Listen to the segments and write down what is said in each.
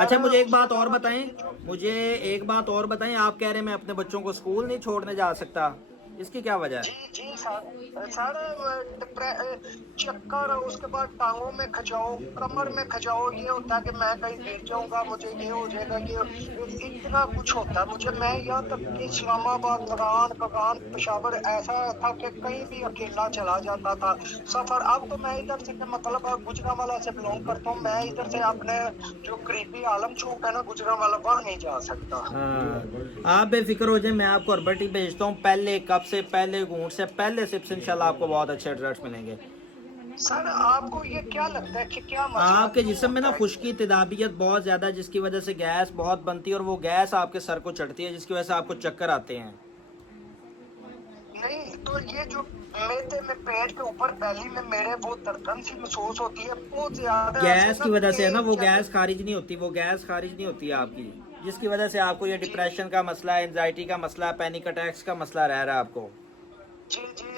अच्छा मुझे एक बात और बताएं, मुझे एक बात और बताएं, आप कह रहे हैं मैं अपने बच्चों को स्कूल नहीं छोड़ने जा सकता, इसकी क्या वजह जी है? जी सर चक्कर, उसके बाद टांगों में खिंचाओ, कमर में खिंचाओ, ये होता है कि मैं कहीं गिर जाऊंगा, मुझे ये हो जाएगा, ये इतना कुछ होता है मुझे। मैं यहाँ तक कि इस्लामाबाद, लगान, कगान, पेशावर ऐसा था कि कहीं भी अकेला चला जाता था सफर। अब तो मैं इधर से मतलब गुजरांवाला से बिलोंग करता हूँ, मैं इधर से अपने जो करीबी आलम चौक है ना गुजरांवाला, वहां नहीं जा सकता। हाँ आप बेफिक्र हो जाए, मैं आपको अर्बटी भेजता हूँ, पहले कप से, पहले घूंट से, पहले सिप से इंशाल्लाह आपको बहुत अच्छे रिजल्ट मिलेंगे। सर आपको ये क्या लगता है कि क्या मसला आपके क्यों जिस्म में ना होता है ये? खुश्की, तेजाबियत बहुत ज्यादा है, जिसकी वजह से गैस बहुत बनती है और वो गैस आपके सर को चढ़ती है, जिसकी वजह से आपको चक्कर आते हैं। नहीं तो ये जो मेरे में पेट के ऊपर बैली में मेरे वो दर्दन सी महसूस होती है बहुत ज्यादा, ऐसे गैस ना की वजह से है ना, तेज वो जैसे। गैस खारिज नहीं होती, वो गैस खारिज नहीं होती है आपकी, जिसकी वजह से आपको ये जी डिप्रेशन का मसला, एंजाइटी का मसला, पैनिक अटैक्स का मसला रह रहा है आपको। जी जी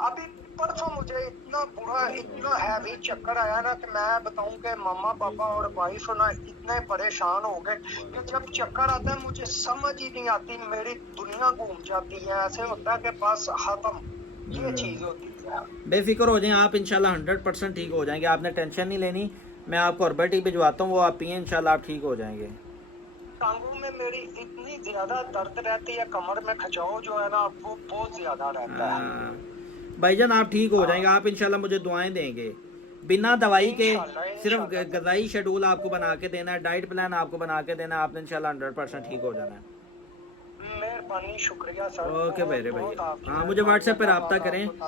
अभी परसों मुझे इतना बुरा, इतना हैवी चक्कर आया ना कि मैं बताऊं कि मामा पापा और वाइफ ना इतने परेशान हो गए कि जब चक्कर आता है मुझे समझ ही नहीं आती, मेरी दुनिया घूम जाती है, ऐसे होता है कि बस खत्म, ये चीज होती है। बेफिक्र हो जाएं आप, इंशाल्लाह 100% ठीक हो जाएंगे, आपने टेंशन नहीं लेनी। मैं आपको अर्बटी भिजवाता हूँ, वो आप पिए, इंशाल्लाह आप ठीक हो जाएंगे। टांगों में मेरी इतनी ज्यादा दर्द रहती है, कमर में खिंचाव जो है ना वो बहुत ज्यादा रहता है। हाँ भाईजान आप ठीक हो जाएंगे, हाँ आप इंशाल्लाह मुझे दुआएं देंगे, बिना दवाई के। इंशाल्लाह सिर्फ इंशाल्लाह सर। गजाई शेड्यूल आपको बना के देना है, डाइट प्लान आपको बना के देना है, आपने इंशाल्लाह 100% ठीक हो जाना है। मेहरबानी, शुक्रिया सर, ओके बहुत मेरे बहुत भैया, आपकी हाँ मुझे मेहरबानी, व्हाट्सएप पर अल्लाह रब्ता पाक करें। आपको